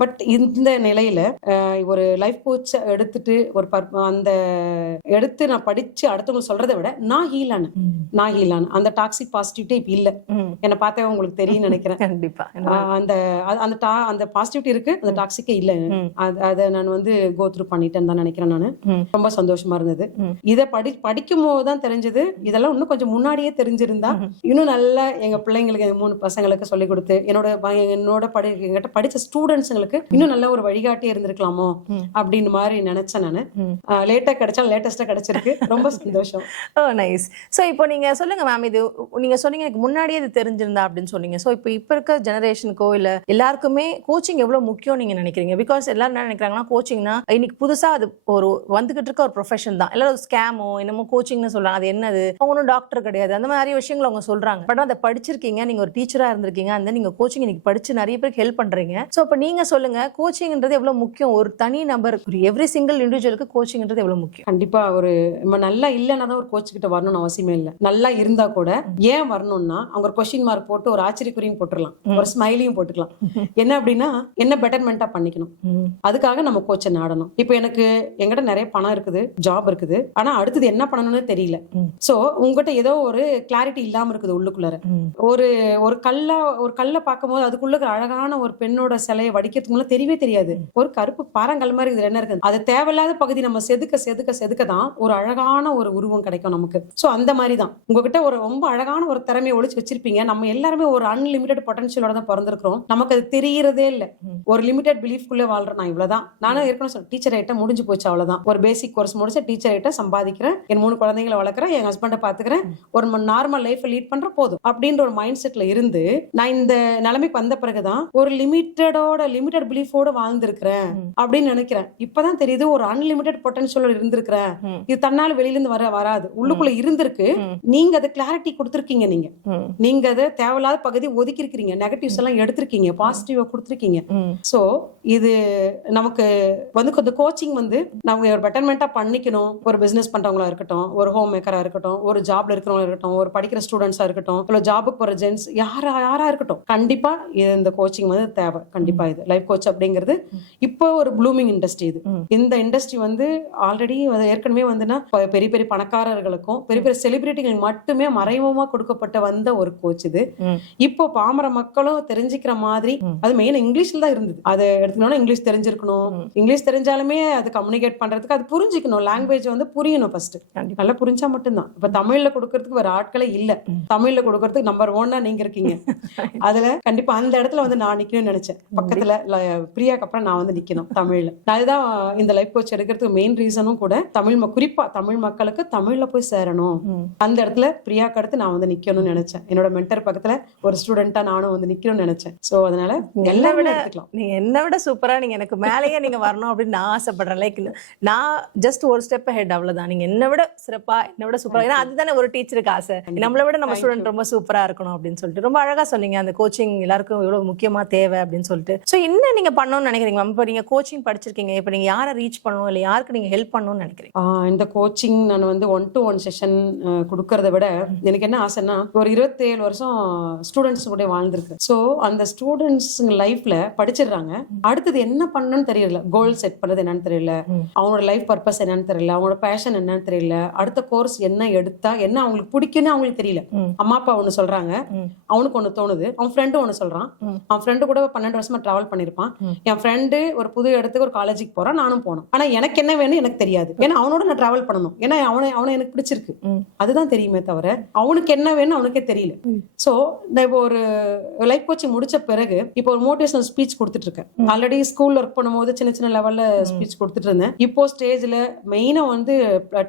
பட் இந்த நிலையில ஒரு லைஃப் கோச் எடுத்துட்டு ஒரு அந்த எடுத்து நான் படிச்சு அடுத்தவங்க சொல்றதை விட நான் ஹீலான அந்த டாக்ஸிக் பாசிட்டிவிட்டி இப்ப இல்ல. என்னை பார்த்தா உங்களுக்கு தெரியும் நினைக்கிறேன். கண்டிப்பா அந்த பாசிட்டிவிட்டி இருக்கு, அந்த டாக்ஸிக்கே இல்ல. அதை நான் வந்து கோ த்ரூ பண்ணிட்டேன்னு தான் நினைக்கிறேன். நானு ரொம்ப சந்தோஷமா இருந்தது. இதை படிக்கும் போதுதான் தெரிஞ்சது, இதெல்லாம் இன்னும் கொஞ்சம் முன்னாடியே தெரிஞ்சிருந்தா இன்னும் நல்லா எங்க பிள்ளைங்களுக்கு 3 பசங்களுக்கு சொல்லி கொடுத்து என்கிட்ட படிச்ச ஸ்டூடெண்ட்ஸுங்களுக்கு இன்னும் நல்ல ஒரு வழிகாட்டி இருந்திருக்கலாமோ அப்படின்னு மாதிரி நினைச்சேன். நானு லேட்டா கிடைச்சா லேட்டஸ்டா கிடைச்சிருக்கு. ரொம்ப சந்தோஷம். நைஸ். ஸோ இப்போ நீங்க சொல்லுங்க மேம், இது நீங்க சொன்னீங்க எனக்கு முன்னாடியே இது தெரிஞ்சிருந்தா அப்படின்னு சொன்னீங்க. ஸோ இப்போ இருக்க ஜெனரேஷனுக்கோ இல்ல எல்லாருக்குமே கோச்சிங் எவ்வளவு முக்கியம் நீங்க நினைக்கிறீங்க? பிகாஸ் எல்லாரும் என்ன நினைக்கிறாங்கன்னா கோச்சிங்னா இன்னைக்கு புதுசா அது ஒரு வந்துகிட்டு இருக்க ஒரு ப்ரொஃபஷன் தான். எல்லாரும் ஸ்கேமோ என்னமோ கோச்சிங்னு சொல்றாங்க. அது என்னது? அவங்களும் டாக்டர் கிடையாது. அந்த மாதிரி நிறைய விஷயங்கள் அவங்க சொல்றாங்க. பட் அதை படிச்சிருக்கீங்க, நீங்க ஒரு டீச்சரா இருந்திருக்கீங்க, அந்த நீங்க கோச்சிங் இன்னைக்கு படிச்சு நிறைய பேருக்கு ஹெல்ப் பண்றீங்க. சோ அப்ப நீங்க சொல்லுங்க, கோச்சிங்ன்றது எவ்வளவு முக்கியம்? ஒரு தனி நபர், எவ்ரி சிங்கிள் இண்டிவிஜுவலுக்கு கோச்சிங்ன்றது எவ்வளவு முக்கியம்? கண்டிப்பா. ஒரு நம்ம நல்லா இல்லைன்னா தான் ஒரு கோச் கிட்ட வரணும்னு அவசியமே இல்லை. நல்லா இருந்தா கூட ஏன் வரணும்னா அவங்க ஒரு கொஸ்டின் மார்க் போட்டு ஒரு ஆச்சரியக்குறியும் போட்டுடலாம், ஒரு ஸ்மைலியும் போட்டுக்கலாம். என்ன அப்படின்னா என்ன பெட்டர்மெண்டா பண்ணிக்கணும், அதுக்காக நம்ம கோச்சை நாடணும். இப்போ எனக்கு என்கிட்ட நிறைய பணம் இருக்குது, ஜாப் இருக்குது, ஆனா அடுத்தது என்ன பண்ணணும்னு தெரியல. சோ உங்ககிட்ட ஏதோ ஒரு கிளாரிட்டி இல்லாம இருக்குது உள்ளுக்குள்ளார. ஒரு கல்ல பார்க்கும்போது அதுக்குள்ள அழகான ஒரு பெண்ணோட சிலையை வடிக்கிறதுக்கு முன்னாடி தெரியவே தெரியாது. ஒரு கருப்பு பாறாங்கல் மாதிரி இதுல என்ன இருக்கு, அது தேவையில்லாத பகுதி நம்ம செதுக்க தான் ஒரு அழகான ஒரு உருவம் கிடைக்கும் நமக்கு. சோ அந்த மாதிரி தான் உங்ககிட்ட ஒரு ரொம்ப அழகான ஒரு திறமையை ஒளிச்சு வச்சிருப்பீங்க. நம்ம எல்லாருமே ஒரு அன்லிமிட்டட் பொட்டன்ஷியலோட தான் பிறந்திருக்கிறோம். நமக்கு அது தெரியறதே இல்ல. ஒரு லிமிடெட் பிலீஃப்குள்ளே வாழ்றேன். நான் இவ்வளவுதான், நானும் ஏற்கனவே டீச்சர் ஆயிட்ட முடிஞ்சு போச்சு, அவ்வளவுதான். ஒரு பேசிக் கோர்ஸ் முடிச்ச டீச்சர் ஆயிட்ட, சம்பாதிக்கிறேன், என் 3 குழந்தைங்களை வளர்க்குறேன், என் ஹஸ்பண்டை பாத்துக்கிறேன், ஒரு நார்மல் லைஃப் லீட் பண்ற போதும் அப்படின்ற ஒரு மைண்ட் செட்ல இருந்து நான் இந்த நிலைமைக்கு வந்த பிறகுதான் ஒரு லிமிட்டட் பிலீஃபோட வாழ்ந்திருக்கிறேன் அப்படின்னு நினைக்கிறேன். இப்பதான் தெரியுது ஒரு அன்லிமிட்டட் பொட்டன்ஷியலோட இருந்திருக்கிறேன். இது தன்னால வெளியில இருந்து வராது, உள்ளுக்குள்ள இருந்திருக்கு. நீங்க அதை கிளாரிட்டி கொடுத்திருக்கீங்க. நீங்க அதை தேவையில்லாத பகுதி ஒதுக்கி இருக்கீங்க, நெகட்டிவ்ஸ் எல்லாம் எடுத்திருக்கீங்க, பாசிட்டிவா கொடுத்திருக்கீங்க. சோ இது நமக்கு வந்து கொஞ்சம் கோச்சிங் வந்து நம்ம ஒரு பெட்டர்மெண்டா பண்ணிக்கணும். ஒரு பிசினஸ் பண்றவங்களா இருக்கட்டும், ஒரு ஹோம் மேக்கரா இருக்கட்டும், ஒரு ஜாப்ல இருக்கிறவங்களா இருக்கட்டும், ஒரு படிக்கிற ஸ்டூடெண்ட்ஸா இருக்கட்டும், இல்ல ஜாபுக்கு போற ஜென்ஸ் யாரா இருக்கட்டும், கண்டிப்பா இந்த கோச்சிங் வந்து தேவை. கண்டிப்பா இது லைஃப் கோச் அப்படிங்கிறது இப்போ ஒரு ப்ளூமிங் இண்டஸ்ட்ரி. இந்த இண்டஸ்ட்ரி வந்து ஆல்ரெடி ஏற்கனவே வந்துன்னா பெரிய பெரிய பணக்காரர்களுக்கும் பெரிய பெரிய செலிபிரிட்டிகளுக்கு மட்டுமே மறைமுகமா கொடுக்கப்பட்ட வந்த ஒரு கோச் இது. இப்போ பாமர மக்களும் தெரிஞ்சுக்கிற மாதிரி, அது மெயின் இங்கிலீஷ்ல தான் இருந்தது. அதை எடுத்துக்கணும்னா இங்கிலீஷ் தெரிஞ்சிருக்கணும். இங்கிலீஷ் தெரிஞ்சாலுமே அது கம்யூனிகேட் பண்றதுக்கு அது புரிஞ்சுக்கணும். லாங்குவேஜ் வந்து புரியணும் ஃபர்ஸ்ட். நல்லா புரிஞ்சா மட்டும்தான். இப்ப தமிழ்ல கொடுக்கறதுக்கு வேற ஆட்களே இல்ல. தமிழ்ல கொடுக்கறதுக்கு நம்பர் 1 நீங்க இருக்கீங்க. அதுல கண்டிப்பா அந்த இடத்துல வந்து நான் நிக்கணும்னு நினைச்சேன். பக்கத்துல பிரியாக்கு அப்புறம் நான் வந்து நிக்கணும் தமிழ்ல. அதுதான் இந்த லைஃப் கோச் எடுக்கிறதுக்கு மெயின் ரீசனும் கூட. குறிப்பா தமிழ் மக்களுக்கு தமிழ்ல போய் சேரணும். அந்த இடத்துல பிரியாக்கு அடுத்து நான் வந்து நிக்கணும்னு நினைச்சேன். என்னோட மென்டர் பக்கத்துல ஒரு ஸ்டூடெண்டா நானும் வந்து நிக்கணும்னு நினைச்சேன். சோ அதனால எல்லாமே எடுத்துக்கலாம். நீங்க என்ன விட சூப்பரா, நீங்க எனக்கு மேலேயே நீங்க வரணும் அப்படின்னு நான் ஆசைப்படுறேன். லைக் நான் ஜஸ்ட் ஒரு ஸ்டெப் ஹெட், அவ்வளவுதான். நீங்க என்ன விட சிறப்பா, என்ன விட சூப்பரா, ஏன்னா அதுதானே ஒரு டீச்சருக்கு ஆசை. நம்மளை விட நம்ம ஸ்டூடெண்ட் ரொம்ப சூப்பரா இருக்கணும் அப்படின்னு சொல்லிட்டு ரொம்ப அழகா சொன்னீங்க. அந்த கோச்சிங் எல்லாருக்கும் எவ்வளவு முக்கியமா தேவை அப்படின்னு சொல்லிட்டு. ஸோ என்ன நீங்க பண்ணணும்னு நினைக்கிறீங்க மேம்? இப்போ நீங்க கோச்சிங் படிச்சிருக்கீங்க, இப்போ நீங்க யாரை ரீச் பண்ணணும் இல்லை யாருக்கு நீங்க ஹெல்ப் பண்ணணும்னு நினைக்கிறீங்க? இந்த கோச்சிங் நான் வந்து 1-to-1 செஷன் கொடுக்கறத விட எனக்கு என்ன ஆசைன்னா, ஒரு 27 வருஷம் ஸ்டூடெண்ட்ஸ் கூட வாழ்ந்துருக்கு. ஸோ அந்த ஸ்டூடெண்ட்ஸ் லைஃப்ல படிச்சிடுறாங்க, அடுத்தது என்ன பண்ணணும்னு தெரியல, கோல் செட் பண்ணது என்னன்னு தெரியல, அவங்களோட லைஃப் பர்பஸ் என்னன்னு தெரியல, அவங்களோட பேஷன் என்னன்னு தெரியல, அடுத்த கோர்ஸ் என்ன எடுத்தா என்ன அவங்களுக்கு பிடிக்குன்னு அவங்களுக்கு தெரியல. அம்மா அப்பா ஒண்ணு சொல்றாங்க, அவனுக்கு ஒண்ணு தோணுது, அவன் ஃப்ரெண்டு ஒண்ணு சொல்றான், அவன் ஃப்ரெண்டு கூட 12 வருஷமா டிராவல் பண்ணிருப்பான், என் ஃப்ரெண்டு ஒரு புது இடத்துக்கு ஒரு காலேஜுக்கு போறான், நானும் போனோம், ஆனா எனக்கு என்ன வேணும் எனக்கு தெரியாது. ஏன்னா அவனோட நான் டிராவல் பண்ணணும், ஏன்னா அவனை எனக்கு பிடிச்சிருக்கு, அதுதான் தெரியுமே தவிர அவனுக்கு என்ன வேணும் அவனுக்கே தெரியல. சோ இப்போ ஒரு லைஃப் கோச்சிங் முடிச்ச பிறகு இப்போ ஒரு மோட்டிவேஷனல் ஸ்பீச் கொடுத்துட்டு இருக்கேன். ஆல்ரெடி ஸ்கூல்ல ஒர்க் பண்ணும்போது சின்ன சின்ன லெவல்ல ஸ்பீச் கொடுத்துட்டு இருந்தேன். இப்போ ஸ்டேஜ்ல மெயினா வந்து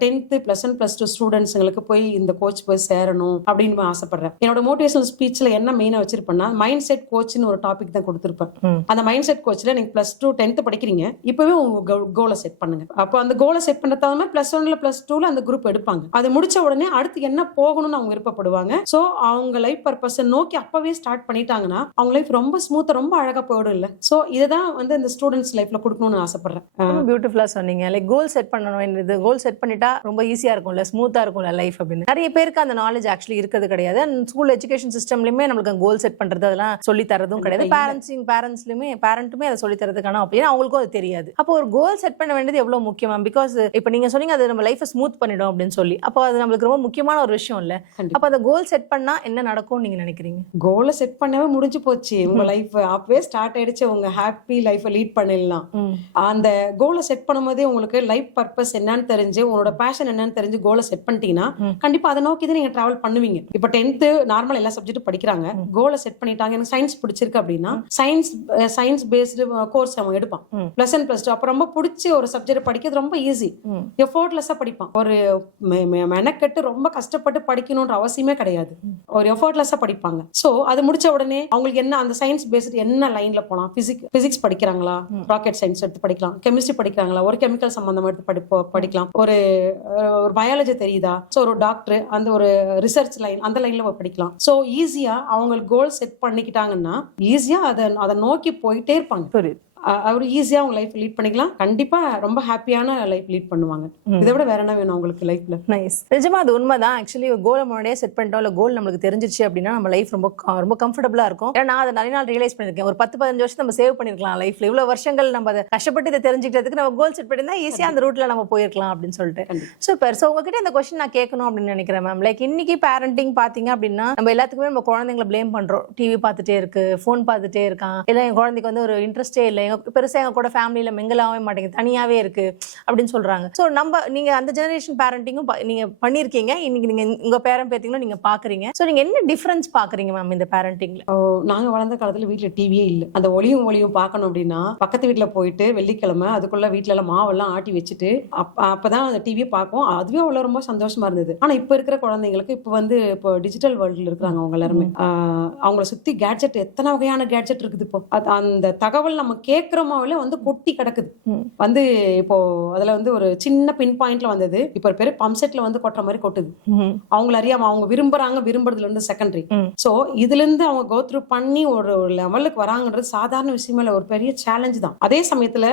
10th +1 +2 ஸ்டூடெண்ட்ஸ்ங்களுக்கு போய் இந்த கோச் போய் சேரணும் அப்படின்னு ஆசைப்படுறேன். என்னோட மோட்டிவேஷனல் ஸ்பீச்ல என்ன மெயினா வச்சிருப்பேன்னா, மைண்ட் செட் கோச்னு ஒரு டாபிக் தான் கொடுத்திருப்பேன். அந்த மைண்ட் செட் கோச்ல நீங்க +2 10th படிக்கிறீங்க, இப்பவே உங்க கோலை செட் பண்ணுங்க. அப்போ அந்த கோலை செட் பண்றதால மாதிரி +1ல +2ல அந்த குரூப் எடுப்பாங்க. அது முடிச்ச உடனே அடுத்து என்ன போகணும்னு அவங்க விருப்பப்படுவாங்க. சோ அவங்க லைஃப் பர்பஸ் நோக்கி அப்பவே ஸ்டார்ட் பண்ணிட்டாங்கன்னா அவங்க லைஃப் ரொம்ப ஸ்மூத்தா ரொம்ப அழகா போயிடும் இல்ல. சோ இதுதான் வந்து இந்த ஸ்டூடெண்ட்ஸ் லைஃப்ல கொடுக்கணும்னு ஆசைப்படுறேன். பியூட்டிஃபுல்லா சொன்னீங்க. லைக் கோல் செட் பண்ணணும், இது கோல் செட் பண்ணிட்டா ரொம்ப ஈஸியா இருக்கும்ல, ஸ்மூத்தா இருக்கும்ல லைஃப் அப்படின்னு. நிறைய பேருக்கு அந்த நாலேஜ் ஆக்சுவலி இருக்கிறது கிடையாது. அண்ட் ஸ்கூல் எஜுகேஷன் சிஸ்டம்லயுமே நம்மளுக்கு கோல் செட் பண்றது அதெல்லாம் சொல்லி தரதும் கிடையாது. பேரண்ட்டுமே அதை சொல்லி தரதுக்கான அப்படின்னு அவங்களுக்கும் அது தெரியாது. அப்போ ஒரு கோல் செட் பண்ண வேண்டியது எவ்வளவு முக்கியமா? பிகாஸ் இப்ப நீங்க சொன்னீங்க அது நம்ம லைஃப் ஸ்மூத் பண்ணிடும் அப்படின்னு சொல்லி. அப்போ அது நம்மளுக்கு ரொம்ப முக்கியமான ஒரு விஷயம் இல்ல. அப்ப அந்த கோல் செட் பண்ணா என்ன நடக்கும் நீங்க நினைக்கிறீங்க? கோலை செட் பண்ணவே முடிஞ்சு போச்சு, உங்க லைஃப் அப்பவே ஸ்டார்ட் ஆயிடுச்சு, உங்க ஹாப்பி லைஃப் லீட் பண்ணிடலாம். அந்த கோலை செட் பண்ணும்போதே உங்களுக்கு லைஃப் பர்பஸ் என்னன்னு தெரிஞ்சு, உங்களோட பேஷன் என்னன்னு தெரிஞ்சு கோலை செட் பண்ணிட்டீங்கன்னா கண்டிப்பா அதை நோக்கி தான் நீங்க டிராவல் பண்ணுவீங்க. இப்ப 10th நார்மல் எல்லா சப்ஜெக்டும் படிக்கிறாங்க, கோலை செட் பண்ணிட்டாங்க, எனக்கு சயின்ஸ் பிடிச்சிருக்கு அப்படின்னா சயின்ஸ் பேஸ்டு கோர்ஸ் அவன் எடுப்பான். +1 +2 அப்ப ரொம்ப பிடிச்சி ஒரு சப்ஜெக்ட் படிக்கிறது ரொம்ப ஈஸி, எஃபோர்ட்லெஸ்ஸா படிப்பான். ஒரு மெனக்கெட்டு ரொம்ப கஷ்டப்பட்டு படிக்கணும்ன்ற அவசியமே கிடையாது, ஒரு எஃபோர்ட்லெஸ்ஸா படிப்பாங்க. சோ அது முடிச்ச உடனே அவங்களுக்கு என்ன அந்த சயின்ஸ் பேஸ்டு என்ன லைன்ல போலாம், பிசிக்ஸ் படிக்கிறாங்களா, ராக்கெட் சயின்ஸ் எடுத்து படிக்கலாம், கெமிஸ்ட்ரி படிக்கிறாங்களா, ஒரு கெமிக்கல் சம்பந்தமா எடுத்து படிக்கலாம், ஒரு பயாலஜி தெரியுதா, சோ ஒரு டாக்டர் அந்த ஒரு ரிசர்ச் லைன் அந்த லைன்ல படிக்கலாம். சோ ஈஸியா அவங்களுக்கு கோல் செட் பண்ணிக்கிட்டாங்கன்னா ஈஸியா அதை நோக்கி போயிட்டே இருப்பாங்க. அவர் ஈஸியா அவங்க லைஃப் லீட் பண்ணிக்கலாம். கண்டிப்பா ரொம்ப ஹாப்பியான லைஃப் லீட் பண்ணுவாங்க. இதை விட வேற என்ன வேணும் உங்களுக்கு லைஃப்ல? நைஸ். நிஜமா அது உண்மைதான். ஆக்சுவலி கோலை முன்னாடியே செட் பண்ணிட்டோம், இல்ல கோல் நம்மளுக்கு தெரிஞ்சிருச்சு அப்படின்னா நம்ம லைஃப் ரொம்ப கம்ஃபர்டபுளா இருக்கும். ஏன்னா நான் அதை நிறைய நாள் ரியலைஸ் பண்ணிருக்கேன். ஒரு 10-15 வருஷம் நம்ம சேவ் பண்ணிருக்கலாம் லைஃப்ல. இவ்வளவு வருஷங்கள் நம்ம அதை கஷ்டப்பட்டு இதை தெரிஞ்சுக்கிறதுக்கு நம்ம கோல் செட் பண்ணிருந்தா ஈஸியா அந்த ரூட்ல நம்ம போயிருக்கலாம் அப்படின்னு சொல்லிட்டு. சூப்பர். சோ உங்ககிட்ட இந்த கொஸ்டின் நான் கேட்கணும் அப்படின்னு நினைக்கிறேன் மேம். லைக் இன்னைக்கு பேரண்டிங் பாத்தீங்க அப்படின்னா நம்ம எல்லாத்துக்குமே நம்ம குழந்தைங்களை பிளேம் பண்றோம். டிவி பார்த்துட்டே இருக்கு, போன் பார்த்துட்டே இருக்கான், இல்ல என் குழந்தைக்கு வந்து ஒரு இன்ட்ரெஸ்டே இல்லை, பெருசா எங்க கூட ஃபேமிலியில மிங்கிளாவே மாட்டேங்குது, தனியாவே இருக்கு அப்படின்னு சொல்றாங்க. சோ நீங்க அந்த ஜெனரேஷன் பேரண்டிங்கும் நீங்க பண்ணிருக்கீங்க, இன்னைக்கு நீங்க உங்க பேரன் பேத்திங்களும் நீங்க பாக்குறீங்க. சோ நீங்க என்ன டிஃபரன்ஸ் பாக்குறீங்க மேம் இந்த பேரண்டிங்ல? நாங்க வளர்ந்த காலத்துல வீட்டுல டிவியே இல்ல. அந்த ஒளியும் பார்க்கணும் அப்படின்னா பக்கத்து வீட்டுல போயிட்டு வெள்ளிக்கிழமை அதுக்குள்ள வீட்டுல எல்லாம் மாவெல்லாம் ஆட்டி வச்சுட்டு அப்பதான் அந்த டிவியை பார்ப்போம். அதுவே அவ்வளவு ரொம்ப சந்தோஷமா இருந்தது. ஆனா இப்ப இருக்கிற குழந்தைங்களுக்கு இப்போ டிஜிட்டல் வேர்ல்ட்ல இருக்கிறாங்க அவங்க எல்லாருமே. அவங்களை சுத்தி கேட்ஜெட், எத்தனை வகையான கேட்ஜெட் இருக்குது. இப்போ அந்த தகவல் நம்ம கேட்கிறோமாவில வந்து கொட்டி கிடக்குது. வந்து இப்போ அதுல வந்து ஒரு சின்ன பின் பாயிண்ட்ல வந்தது, இப்ப ஒரு பெரிய பம்ப் செட்ல வந்து கொட்டுற மாதிரி கொட்டுது. அவங்கள அறியாம அவங்க விரும்புறதுல இருந்து செகண்டரி. சோ இதுல இருந்து அவங்க கோ த்ரூ பண்ணி ஒரு லெவலுக்கு வராங்கன்றது சாதாரண விஷயமே இல்ல, ஒரு பெரிய சேலஞ்ச் தான். அதே சமயத்துல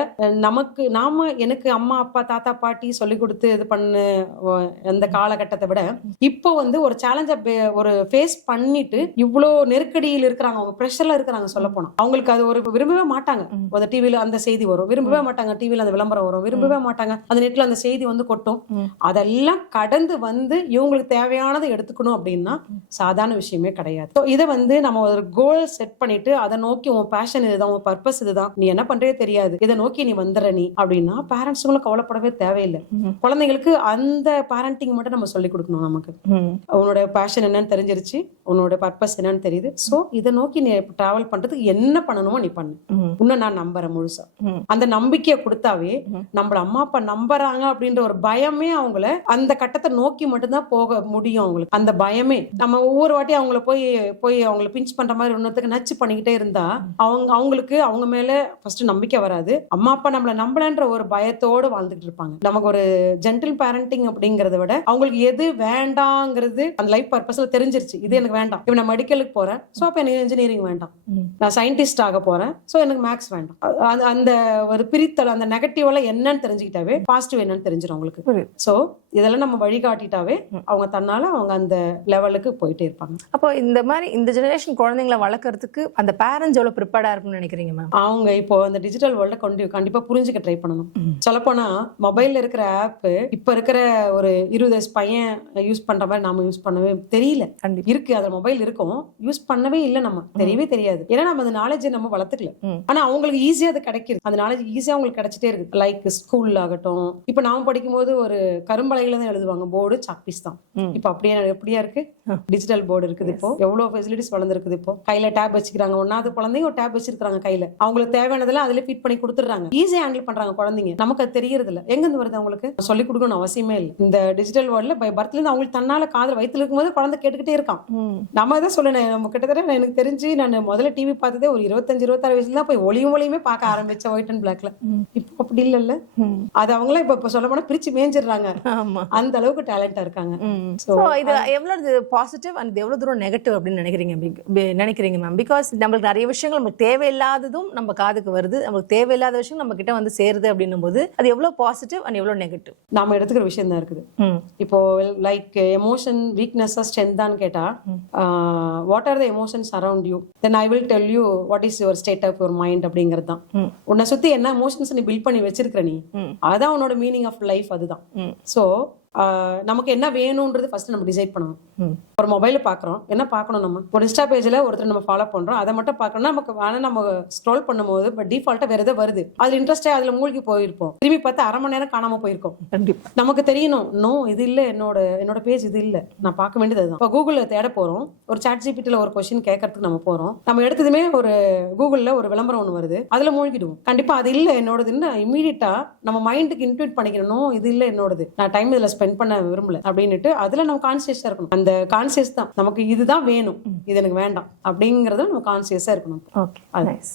எனக்கு அம்மா அப்பா தாத்தா பாட்டி சொல்லி கொடுத்து இது பண்ண அந்த காலகட்டத்தை விட இப்போ வந்து ஒரு சேலஞ்ச ஒரு ஃபேஸ் பண்ணிட்டு இவ்வளவு நெருக்கடியில் இருக்கிறாங்க, அவங்க பிரஷர்ல இருக்கிறாங்க. சொல்ல போனா அவங்களுக்கு அது ஒரு விரும்பவே மாட்டாங்க. அந்த டிவில அந்த செய்தி வரும், விரும்பவே மாட்டாங்க. டிவில அந்த விளம்பரம் வரும், விரும்பவே மாட்டாங்க. அந்த நெட்ல அந்த செய்தி வந்து கொட்டும். அதெல்லாம் கடந்து வந்து இவங்களுக்கு தேவையானதை எடுத்துக்கணும் அப்படின்னா சாதாரண விஷயமே கிடையாது. இதை வந்து நம்ம ஒரு கோல் செட் பண்ணிட்டு அதை நோக்கி உன் பேஷன் இதுதான், உன் பர்பஸ் இதுதான், நீ என்ன பண்றே தெரியாது, இதை நோக்கி நீ வந்துற நீ அப்படின்னா பேரண்ட்ஸுங்களும் கவலைப்படவே தேவையில்லை. குழந்தைங்களுக்கு அந்த பேரண்டிங் மட்டும் நம்ம சொல்லி கொடுக்கணும். நமக்கு உன்னோட பேஷன் என்னன்னு தெரிஞ்சிருச்சு, உன்னோட பர்பஸ் என்னன்னு தெரியுது. சோ இதை நோக்கி நீ டிராவல் பண்றதுக்கு என்ன பண்ணணுமோ நீ பண்ணு. இன்னும் நான் நான் நம்புறேன் முழுசா. அந்த நம்பிக்கையை கொடுத்தாவே நம்மள அம்மா அப்பா நம்புறாங்க அப்படின்ற ஒரு பயமே அவங்கள அந்த கட்டத்தை நோக்கி மட்டும்தான் போக முடியும். அவங்களுக்கு அந்த பயமே, நம்ம ஒவ்வொரு வாட்டி அவங்கள போய் அவங்கள பிஞ்ச் பண்ற மாதிரி இன்னொருத்தருக்கு நச்சு பண்ணிக்கிட்டே இருந்தா அவங்களுக்கு அவங்க மேல ஃபர்ஸ்ட் நம்பிக்கை வராது. அம்மா அப்பா நம்மள நம்பலன்ற ஒரு பயத்தோடு வாழ்ந்துட்டு இருப்பாங்க. நமக்கு ஒரு ஜென்டில் பேரண்டிங் அப்படிங்கறத விட அவங்களுக்கு எது வேண்டாங்கிறது அந்த லைஃப் பர்பஸ்ல தெரிஞ்சிருச்சு. இது எனக்கு வேண்டாம், இப்ப நான் மெடிக்கலுக்கு போறேன், சோ அப்ப எனக்கு இன்ஜினியரிங் வேண்டாம். நான் சயின்டிஸ்ட் ஆக போறேன், சோ எனக்கு மேக்ஸ் வேண்டாம். அந்த ஒரு பிரித்தல், அந்த நெகட்டிவ்ல என்னன்னு தெரிஞ்சுக்கிட்டாவே பாசிட்டிவ் என்னன்னு தெரிஞ்சிடும் அவங்களுக்கு. சோ இதெல்லாம் நம்ம வழிகாட்டிட்டாவே அவங்க தன்னால அவங்க அந்த லெவலுக்கு போயிட்டே இருப்பாங்க. அப்போ இந்த மாதிரி இந்த ஜெனரேஷன் குழந்தைங்களை வளர்க்கறதுக்கு அந்த பேரண்ட்ஸ் எவ்வளவு ப்ரிப்பேர்டா இருக்கும்னு நினைக்கிறீங்க மேம்? அவங்க இப்போ அந்த டிஜிட்டல் வேர்ல்ட கண்டிப்பா புரிஞ்சுக்க ட்ரை பண்ணணும். சொல்லப்போனா மொபைல்ல இருக்கிற ஆப் இப்ப இருக்கிற ஒரு 20 வயசு பையன் யூஸ் பண்ற மாதிரி நாம யூஸ் பண்ணவே தெரியல. இருக்கு, அதுல மொபைல் இருக்கும், யூஸ் பண்ணவே இல்லை, நம்ம தெரியவே தெரியாது. ஏன்னா நம்ம அந்த நாலேஜ் நம்ம வளர்த்துக்கல. ஆனா அவங்களுக்கு ஈஸியா அது கிடைக்குது, அந்த நாலேஜ் ஈஸியா அவங்களுக்கு கிடைச்சிட்டே இருக்கு. லைக் ஸ்கூல் ஆகட்டும், இப்ப நாம படிக்கும் போது ஒரு கரும்பலகையில தான் எழுதுவாங்க, போர்டு சாக்பீஸ் தான். இப்ப அப்படியே எப்படியா இருக்கு, டிஜிட்டல் போர்டு இருக்குது. இப்போ எவ்வளவு ஃபெசிலிட்டிஸ் வளர்ந்துருக்குது. இப்போ கையில டேப் வச்சுக்கிறாங்க, 1வது குழந்தைங்க ஒரு டேப் வச்சிருக்காங்க கையில, அவங்களுக்கு தேவையானதெல்லாம் அதுல ஃபிட் பண்ணி கொடுத்துறாங்க. ஈஸியா ஹேண்டில் பண்றாங்க குழந்தைங்க. நமக்கு அது தெரியறது இல்ல, எங்க இருந்து வருது அவங்களுக்கு சொல்லி கொடுக்கணும் அவசியமே இல்லை. இந்த டிஜிட்டல் வேர்ல்ட்ல பர்த்ல இருந்து அவங்களுக்கு தன்னால காதல் வயித்துல இருக்கும்போது குழந்தை கேட்டுக்கிட்டே இருக்கான். நம்ம தான் சொல்லணும், நம்ம கிட்டத்தட்ட எனக்கு தெரிஞ்சு நான் முதல்ல டிவி பார்த்ததே ஒரு 25-26 வயசுல தான் போய் ஒளியுமே பார்க்க ஆரம்பிச்சேன், ஒயிட் அண்ட் பிளாக்ல. இப்போ அப்படி இல்ல, அது அவங்களே இப்ப சொல்ல போனா பிரிச்சு மேய்ஞ்சிடுறாங்க. அந்த அளவுக்கு டேலண்டா இருக்காங்க. சோ இது எவ்வளவு பாசிட்டிவ் அண்ட் எவ்வளவு தூரம் நெகட்டிவ் அப்படின்னு நினைக்கிறீங்க மேம்? பிகாஸ் நம்மளுக்கு நிறைய விஷயங்கள் நமக்கு தேவையில்லாததும் நம்ம காதுக்கு வருது, நமக்கு தேவையில்லாத விஷயம் நம்ம கிட்ட வந்து சேருது அப்படின்னும் போது அது எவ்வளவு பாசிட்டிவ் அண்ட் எவ்வளவு நெகட்டிவ் நாம எடுத்துக்கிற விஷயம் தான் இருக்குது. இப்போ லைக் எமோஷன் வீக்னஸ் ஸ்ட்ரென்த் தான் கேட்டா, what are the emotions around you, then I will tell you what is your state of your mind அப்படிங்கிறது தான். உன்னை சுத்தி என்ன எமோஷன்ஸ் நீ பில்ட் பண்ணி வச்சிருக்கிற, நீ அதான் உன்னோட மீனிங் ஆஃப் லைஃப். அதுதான். சோ நமக்கு என்ன வேணும்ன்றது ஃபர்ஸ்ட் நம்ம டிசைட் பண்ணணும். ஒரு மொபைல பாக்குறோம், என்ன பார்க்கணும், நம்ம ஒரு இன்ஸ்டா பேஜ்ல ஒருத்தர் நம்ம ஃபாலோ பண்றோம், அதை மட்டும் பார்க்கணும்னா நமக்கு வேணா நம்ம ஸ்க்ரோல் பண்ணும்போது டிஃபால்ட்டா வேற ஏதோ வருது, அதுல இன்ட்ரெஸ்டா அதுல மூழ்கி போயிருப்போம். திரும்பி பார்த்து அரை மணி நேரம் காணாம போயிருக்கோம். நமக்கு தெரியணும், நோ இது இல்ல, என்னோட பேஜ் இது இல்ல, நான் பார்க்க வேண்டியது அதுதான். இப்போ கூகுள்ல தேட போறோம், ஒரு சாட் ஜிபிடில ஒரு கொஸ்டின் கேட்கறதுக்கு நம்ம போறோம், நம்ம எடுத்ததுமே ஒரு கூகுள்ல ஒரு விளம்பரம் ஒண்ணு வருது, அதுல மூழ்கிடுவோம். கண்டிப்பா அது இல்ல என்னோடதுன்னு இமீடியட்டா நம்ம மைண்டுக்கு இன்ட்யூட் பண்ணிக்கணும், இது இல்ல என்னோடது, நான் டைம் இதுல ஸ்பெண்ட் பண்ண விரும்பல அப்படின்னுட்டு அதுல நம்ம கான்சியஸா இருக்கணும். அந்த கான்சியஸ் தான் நமக்கு இதுதான் வேணும், இது எனக்கு வேண்டாம் அப்படிங்கறத நம்ம கான்சியஸா இருக்கணும். Okay, nice.